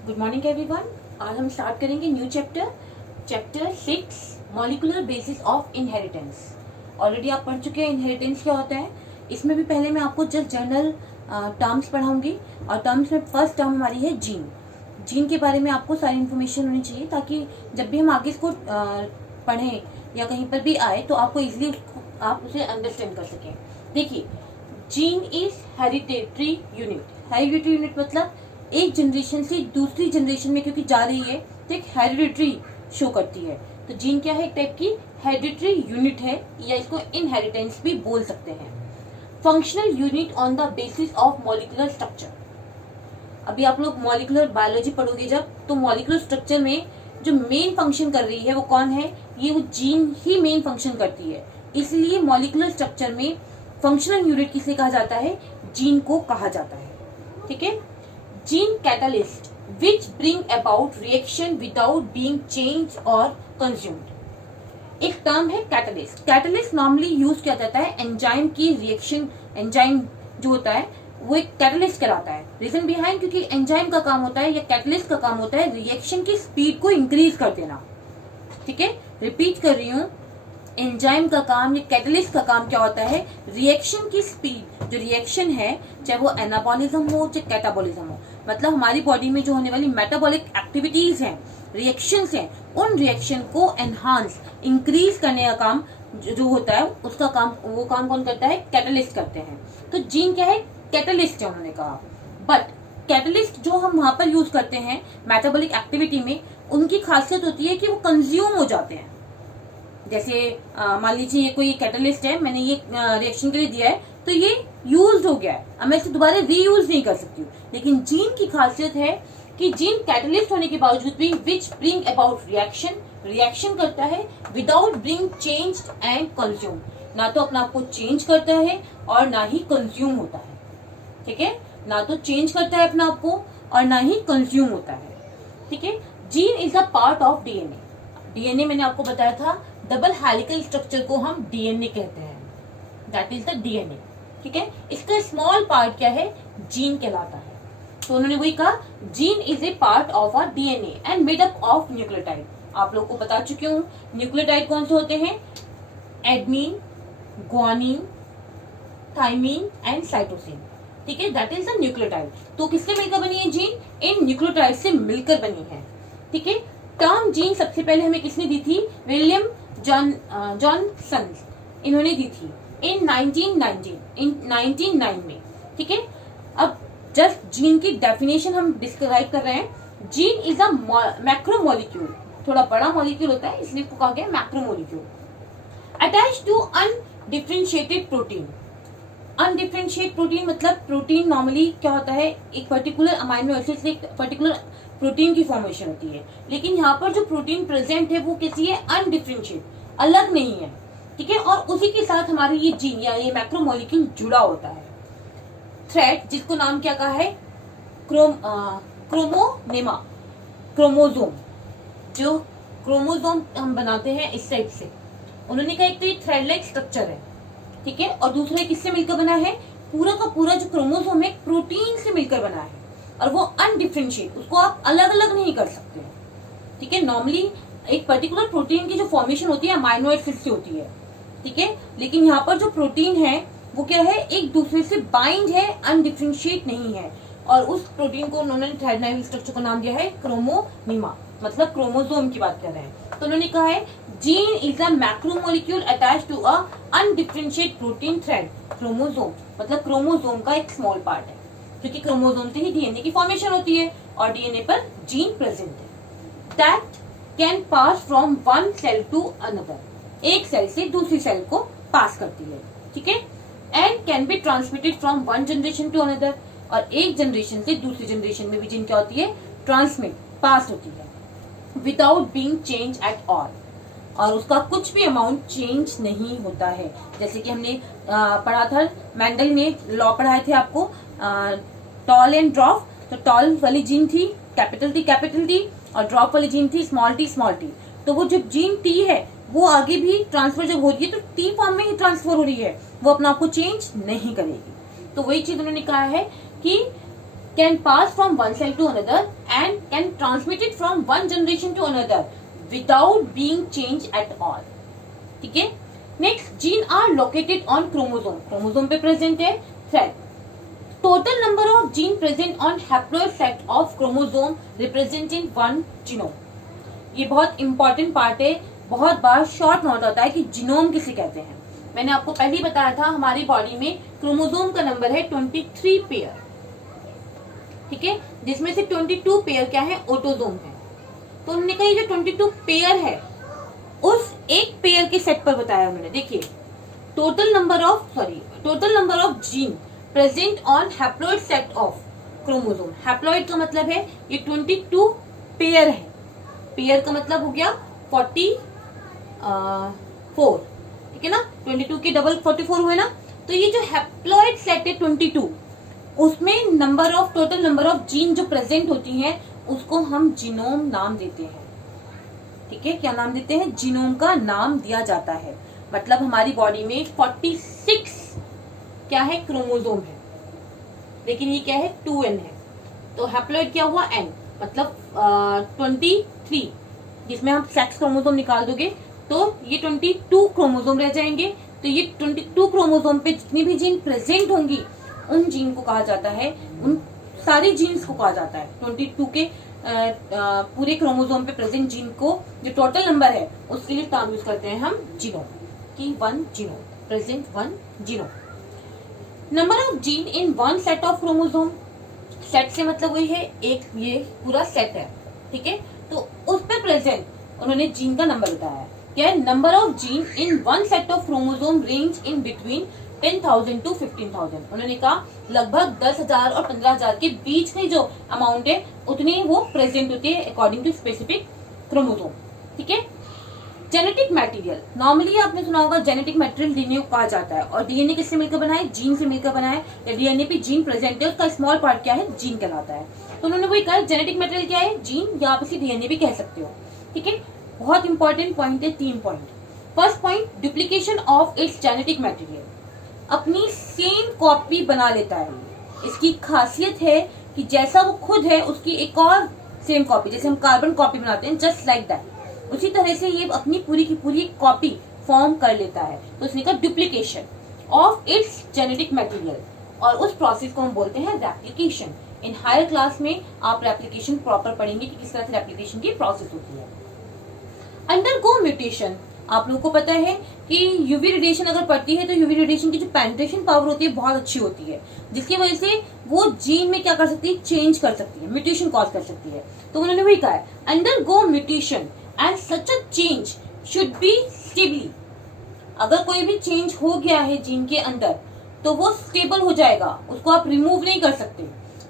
Good morning everyone. आज हम start करेंगे new chapter 6 molecular basis of inheritance. Already आप पढ़ चुके हैं इनहेरिटेंस क्या होता है। इसमें भी पहले मैं आपको जस्ट जनरल टर्म्स पढ़ाऊंगी और टर्म्स में फर्स्ट टर्म हमारी है जीन। जीन के बारे में आपको सारी इन्फॉर्मेशन होनी चाहिए ताकि जब भी हम आगे इसको पढ़ें या कहीं पर भी आए तो आपको इजिली आप उसे अंडरस्टैंड कर सकें। देखिए, gene is hereditary unit. Hereditary unit मतलब एक जनरेशन से दूसरी जनरेशन में क्योंकि जा रही है तो एक हेरिडिटरी शो करती है। तो जीन क्या है? एक टाइप की हेरिडिटरी यूनिट है या इसको इनहेरिटेंस भी बोल सकते हैं। Functional unit on the basis of molecular structure. अभी आप लोग मॉलिक्यूलर बायोलॉजी पढ़ोगे जब, तो मॉलिक्यूलर स्ट्रक्चर में जो मेन फंक्शन कर रही है वो कौन है? ये वो जीन ही मेन फंक्शन करती है। इसलिए मॉलिक्यूलर स्ट्रक्चर में फंक्शनल यूनिट किसे कहा जाता है? जीन को कहा जाता है। ठीक है। Gene catalyst which bring about reaction without being change और कंज्यूम्ड। एक टर्म है कैटलिस्ट। कैटलिस्ट नॉर्मली यूज किया जाता है एंजाइम की रिएक्शन। एंजाइम जो होता है वो एक कैटलिस्ट कहलाता है। रीजन बिहाइंड, क्योंकि एंजाइम का काम होता है या कैटलिस्ट का काम होता है रिएक्शन की स्पीड को इंक्रीज कर देना। ठीक है, रिपीट कर रही हूँ, एंजाइम का काम या कैटलिस्ट का काम क्या होता है? रिएक्शन की स्पीड, जो रिएक्शन है चाहे वो एनाबॉलिज्म हो चाहे कैटाबॉलिज्म हो, मतलब हमारी बॉडी में जो होने वाली मेटाबॉलिक एक्टिविटीज हैं, रिएक्शंस हैं, उन रिएक्शन को एनहांस इंक्रीज करने का काम जो होता है उसका काम, वो काम कौन करता है? कैटलिस्ट करते हैं। तो जीन क्या है? कैटलिस्ट है, उन्होंने कहा। बट कैटलिस्ट जो हम वहां पर यूज करते हैं मेटाबॉलिक एक्टिविटी में, उनकी खासियत होती है कि वो कंज्यूम हो जाते हैं। जैसे मान लीजिए ये कोई कैटलिस्ट है, मैंने ये रिएक्शन के लिए दिया है तो ये यूज हो गया है, अब मैं इसे दोबारा रीयूज नहीं कर सकती हूँ। लेकिन जीन की खासियत है कि जीन कैटलिस्ट होने के बावजूद भी विच ब्रिंग अबाउट रिएक्शन करता है without bring change and consume. ना तो अपना आप को चेंज करता है और ना ही कंज्यूम होता है। ठीक है, ना तो चेंज करता है अपना आप को और ना ही कंज्यूम होता है। ठीक है। Gene is a part of DNA. DNA मैंने आपको बताया था, डबल हेलिकल स्ट्रक्चर को हम डीएनए कहते हैं। That is the DNA. ठीक है, इसका स्मॉल पार्ट क्या है? जीन कहलाता है। तो उन्होंने वही कहा, gene is a part of our DNA and made up of nucleotide. आप लोग को बता चुकी हूँ न्यूक्लियोटाइड कौन से होते हैं? एडमीन, ग्वानीन, थाइमीन एंड साइटोसिन। ठीक है, दैट इज द न्यूक्लियोटाइड। तो किससे मिलकर बनी है जीन? इन न्यूक्लियोटाइड से मिलकर बनी है। ठीक है। टर्म जीन सबसे पहले हमें किसने दी थी? विलियम जॉनसन इन्होंने दी थी इन 1909 में। ठीक है। अब जस्ट जीन की डेफिनेशन हम डिस्क्राइब कर रहे हैं। जीन इज अ मैक्रोमोलिक्यूल, थोड़ा बड़ा मॉलिक्यूल होता है इसलिए इसको कहा गया macromolecule, attach to undifferentiated protein. Undifferentiate protein मतलब प्रोटीन नॉर्मली क्या होता है? एक पर्टिकुलर अमाइनो एसिड से एक पर्टिकुलर प्रोटीन की फॉर्मेशन होती है, लेकिन यहाँ पर जो प्रोटीन प्रेजेंट है वो कैसी है? अनडिफरेंशिएट, अलग नहीं है। ठीक है, और उसी के साथ हमारे ये जीन या ये मैक्रोमोलिक्यूल जुड़ा होता है। थ्रेड, जिसको नाम क्या कहा है? क्रोमोनेमा, क्रोमोजोम। जो क्रोमोजोम हम बनाते हैं इस साइड से, उन्होंने कहा एक तो ये थ्रेड लाइक स्ट्रक्चर है। ठीक है, और दूसरा किससे मिलकर बना है? पूरा का पूरा जो क्रोमोसोम है प्रोटीन से मिलकर बना है और वो अनडिफरेंशिएट, उसको आप अलग अलग नहीं कर सकते। ठीक है, नॉर्मली एक पर्टिकुलर प्रोटीन की जो फॉर्मेशन होती है अमाइनो एसिड से होती है। ठीक है, लेकिन यहाँ पर जो प्रोटीन है वो क्या है? एक दूसरे से बाइंड है, अनडिफरेंशिएट नहीं है। और उस प्रोटीन को उन्होंने थ्रेड लाइक स्ट्रक्चर का नाम दिया है क्रोमोनीमा, मतलब क्रोमोसोम की बात कर रहे हैं। तो उन्होंने कहा है gene is a macromolecule attach to a undifferentiate protein thread. Chromosome मतलब क्रोमोसोम का एक स्मॉल पार्ट है, क्योंकि क्रोमोसोम से ही डीएनए की फॉर्मेशन होती है और डीएनए पर जीन प्रेजेंट है। That can pass from one cell to another, एक सेल से दूसरी सेल को पास करती है। ठीक है, and can be transmitted from one generation to another, और एक जनरेशन से दूसरी जनरेशन में भी जीन क्या होती है? ट्रांसमिट, पास होती है, without being change at all, और उसका कुछ भी अमाउंट चेंज नहीं होता है। जैसे कि हमने पढ़ा था, मेंडल ने लॉ पढ़ाए थे आपको, टॉल एंड ड्रॉप। तो टॉल वाली जीन थी कैपिटल टी और ड्रॉप वाली जीन थी स्मॉल टी। तो वो जब जीन टी है वो आगे भी ट्रांसफर जब हो रही है तो टी फॉर्म में ही ट्रांसफर हो रही है, वो अपना आपको चेंज नहीं करेगी। तो वही चीज उन्होंने कहा है कि can pass from one cell to another and can transmit it from one generation to another without being changed at all. ठीक है. Next, gene are located on chromosome. Chromosome पे प्रेजेंट है thread. Total number of gene present on haploid set of chromosome representing one genome. ये बहुत important part है. बहुत बार short note होता है कि जीनोम किसे कहते हैं. मैंने आपको पहले ही बताया था हमारी बॉडी में क्रोमोसोम का नंबर है 23 पेयर. ठीक है, जिसमें से 22 पेयर क्या है, ऑटोसोम है. तो उन्होंने कहा ये जो 22 पेयर है उस एक पेयर के सेट पर बताया उन्होंने. देखिए, total number of gene present on haploid set of chromosome. Haploid का मतलब है ये 22 पेयर है. पेयर का मतलब हो गया 44. ठीक है ना, 22 के डबल 44 हुए ना. तो ये जो हैप्लॉइड सेट है 22, उसमें टोटल नंबर ऑफ जीन जो प्रेजेंट होती हैं उसको हम जीनोम नाम देते हैं. ठीक है, क्या नाम देते हैं, जीनोम का नाम दिया जाता है. मतलब हमारी बॉडी में 46 क्या है, क्रोमोसोम है, लेकिन ये क्या है, 2n है. तो हैप्लॉइड क्या हुआ, n, मतलब 23, जिसमें हम सेक्स क्रोमोसोम निकाल दोगे तो ये 22 क्रोमोसोम रह जाएंगे. तो ये 22 क्रोमोसोम पे जितनी भी जीन प्रेजेंट होंगी उन जीन को कहा जाता है, उन सारी जीन्स को कहा जाता है. 22 के पूरे क्रोमोसोम पे प्रेजेंट जीन को जो टोटल नंबर है उसके लिए टर्म यूज करते हैं हम जीनोम, की 1 genome, present 1 genome. Number of gene in one set of chromosome. Set से मतलब वही है एक, ये पूरा सेट है. ठीक है, तो उस पर प्रेजेंट उन्होंने जीन का नंबर बताया है. क्या है, number of gene in one set of chromosome range in between 10,000 to 15,000. उन्होंने कहा लगभग 10,000 और 15,000 के बीच में जो अमाउंट है उतनी वो प्रेजेंट होती है अकॉर्डिंग टू स्पेसिफिक क्रोमोसोम. ठीक है. जेनेटिक मटेरियल, नॉर्मली आपने सुना होगा जेनेटिक मटेरियल डीएनए को कहा जाता है. और डीएनए किससे मिलकर बना है, जीन से मिलकर बना है. या डीएनए पे जीन प्रेजेंट है उसका स्मॉल पार्ट क्या है, जीन कहलाता है. तो उन्होंने वही कहा जेनेटिक मटेरियल क्या है, जीन, या आप इसे डीएनए भी कह सकते हो. ठीक है, बहुत इंपॉर्टेंट पॉइंट है, 3 point. First point, duplication of its genetic material. अपनी सेम कॉपी बना लेता है. इसकी खासियत है कि जैसा वो खुद है उसकी एक और सेम कॉपी, जैसे हम कार्बन कॉपी बनाते हैं, जस्ट लाइक दैट, उसी तरह से ये अपनी पूरी की पूरी कॉपी फॉर्म कर लेता है. तो उसने कहा duplication of its genetic material, और उस प्रोसेस को हम बोलते हैं रेप्लिकेशन. इन हायर क्लास में आप रेप्लिकेशन प्रॉपर पढ़ेंगे कि किस तरह से रेप्लिकेशन की प्रोसेस होती है. अंडरगो म्यूटेशन, आप लोगों को पता है कि यूवी रेडिएशन अगर पड़ती है तो यूवी रेडिएशन की जो पेनिट्रेशन पावर होती है बहुत अच्छी होती है, जिसकी वजह से वो जीन में क्या कर सकती है, चेंज कर सकती है, म्यूटेशन कॉज कर सकती है. तो उन्होंने वही कहा है undergo mutation and such a change should be stably. अगर कोई भी चेंज हो गया है जीन के अंदर तो वो स्टेबल हो जाएगा, उसको आप रिमूव नहीं कर सकते.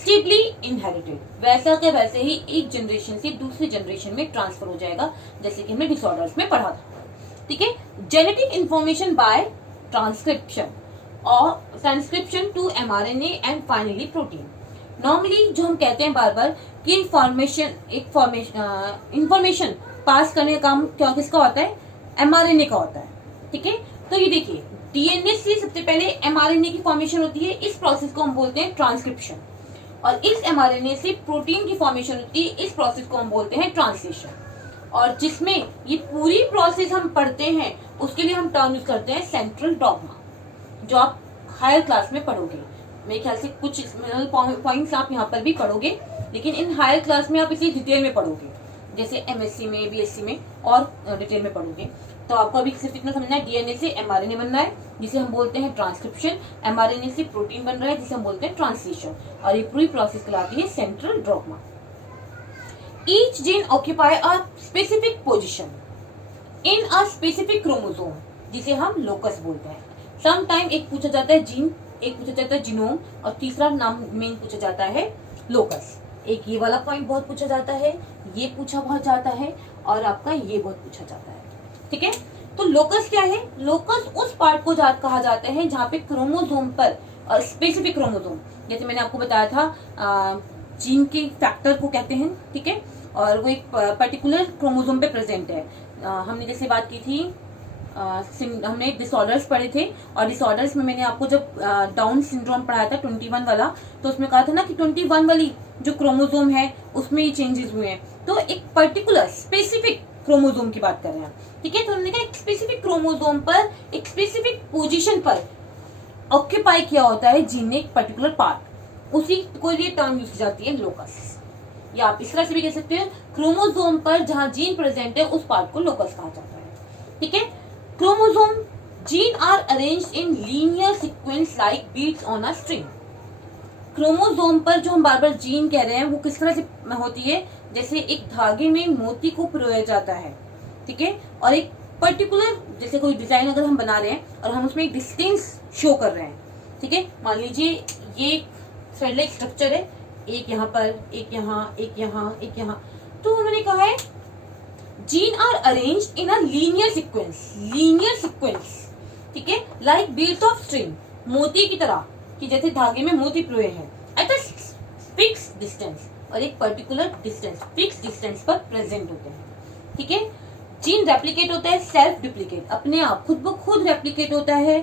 स्टेबली इनहेरिटेड, वैसा के वैसे ही एक जनरेशन से दूसरी जनरेशन में ट्रांसफर हो जाएगा, जैसे कि हमने डिसऑर्डर्स में पढ़ा था. ठीक है. जेनेटिक इंफॉर्मेशन बाय ट्रांसक्रिप्शन और transcription to mRNA and finally protein. Normally जो हम कहते हैं बार बार कि इंफॉर्मेशन पास करने का काम क्या किसका होता है, एमआरएनए का होता है. ठीक है. तो ये देखिए, डीएनए से सबसे पहले एमआरएनए की फॉर्मेशन होती है, इस प्रोसेस को हम बोलते हैं ट्रांसक्रिप्शन. और इस एमआरएनए से प्रोटीन की फॉर्मेशन होती है, इस प्रोसेस को हम बोलते हैं ट्रांसलेशन. और जिसमें ये पूरी प्रोसेस हम पढ़ते हैं उसके लिए हम टर्म यूज करते हैं सेंट्रल डॉग्मा, जो आप हायर क्लास में पढ़ोगे. मेरे ख्याल से कुछ पॉइंट्स आप यहाँ पर भी पढ़ोगे, लेकिन इन हायर क्लास में आप इसे डिटेल में पढ़ोगे, जैसे एमएससी में, बीएससी में, और डिटेल में पढ़ोगे. तो आपको अभी सिर्फ इतना समझना है, डीएनए से एमआरएनए बन रहा है जिसे हम बोलते हैं ट्रांसक्रिप्शन, एमआरएनए से प्रोटीन बन रहा है जिसे हम बोलते हैं ट्रांसलेशन, और ये पूरी प्रोसेस कहलाती है central dogma. Each gene occupy a specific position in a specific chromosome, जिसे हम लोकस बोलते हैं. समटाइम एक पूछा जाता है जीन, एक पूछा जाता है जीनोम, और तीसरा नाम मेन पूछा जाता है लोकस. एक ये वाला पॉइंट बहुत पूछा जाता है, ये पूछा बहुत जाता है, और आपका ये बहुत पूछा जाता है. ठीक है. तो लोकस क्या है, लोकस उस पार्ट को कहा जाता है जहाँ पे क्रोमोसोम पर स्पेसिफिक क्रोमोसोम, जैसे मैंने आपको बताया था जीन के फैक्टर को कहते हैं. ठीक है. और वो एक पर्टिकुलर क्रोमोसोम पे प्रेजेंट है. हमने जैसे बात की थी हमने डिसऑर्डर्स पढ़े थे, और डिसऑर्डर्स में मैंने आपको जब डाउन सिंड्रोम पढ़ाया था 21 वाला, तो उसमें कहा था ना कि 21 वाली जो क्रोमोसोम है उसमें ये चेंजेस हुए हैं। तो एक पर्टिकुलर स्पेसिफिक क्रोमोसोम की बात कर रहे हैं, ठीक है। तो उन्होंने कहा एक स्पेसिफिक क्रोमोसोम पर एक स्पेसिफिक पोजीशन पर ऑक्यूपाई किया होता है जीन ने एक पर्टिकुलर पार्ट, उसी को लिए टर्म यूज की जाती है लोकस, या आप इस तरह से भी कह सकते हैं क्रोमोसोम पर जहां जीन प्रेजेंट है उस पार्ट को लोकस कहा जाता है, ठीक है। Chromosome gene are arranged in linear sequence like beats on a string. Chromosome पर जो हम बार बार जीन कह रहे हैं वो किस तरह से होती है, जैसे एक धागे में मोती को पिरोया जाता है, ठीक है, और एक पर्टिकुलर जैसे कोई डिजाइन अगर हम बना रहे हैं और हम उसमें एक डिस्टेंस शो कर रहे हैं, ठीक है। मान लीजिए ये थ्रेड लाइक स्ट्रक्चर है, एक यहाँ पर, एक यहाँ, एक यहाँ, एक यहाँ, तो उन्होंने कहा है gene are arranged in a linear sequence, ठीक है, लाइक बीड्स ऑफ स्ट्रिंग, मोती की तरह कि जैसे धागे में मोती पिरोए हैं, एट अ फिक्स डिस्टेंस, और एक पर्टिकुलर डिस्टेंस, फिक्स डिस्टेंस पर प्रेजेंट होते हैं, ठीक है। जीन रेप्लिकेट होता है सेल्फ डुप्लीकेट, अपने आप खुद ब खुद रेप्लिकेट होता है,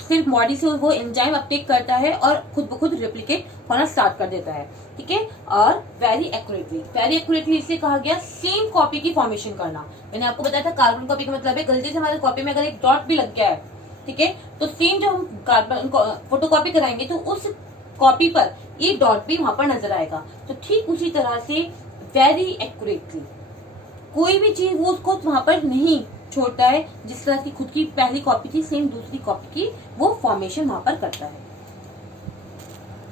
सिर्फ बॉडी से वो एंजाइम अपटेक करता है और खुद ब खुद रेप्लिकेट होना स्टार्ट कर देता है, ठीक है। और वेरी एक्यूरेटली इसलिए कहा गया सेम कॉपी की फॉर्मेशन करना। मैंने आपको बताया था कार्बन कॉपी का मतलब है गलती से हमारे कॉपी में अगर एक डॉट भी लग गया है, ठीक है, तो सेम जब हम कार्बन फोटो कॉपी कराएंगे तो उस कॉपी पर ये डॉट भी वहां पर नजर आएगा। तो ठीक उसी तरह से वेरी एक्यूरेटली कोई भी चीज वो उसको वहां पर नहीं छोड़ता है, जिस तरह की खुद की पहली कॉपी थी सेम दूसरी कॉपी की वो फॉर्मेशन वहां पर करता है।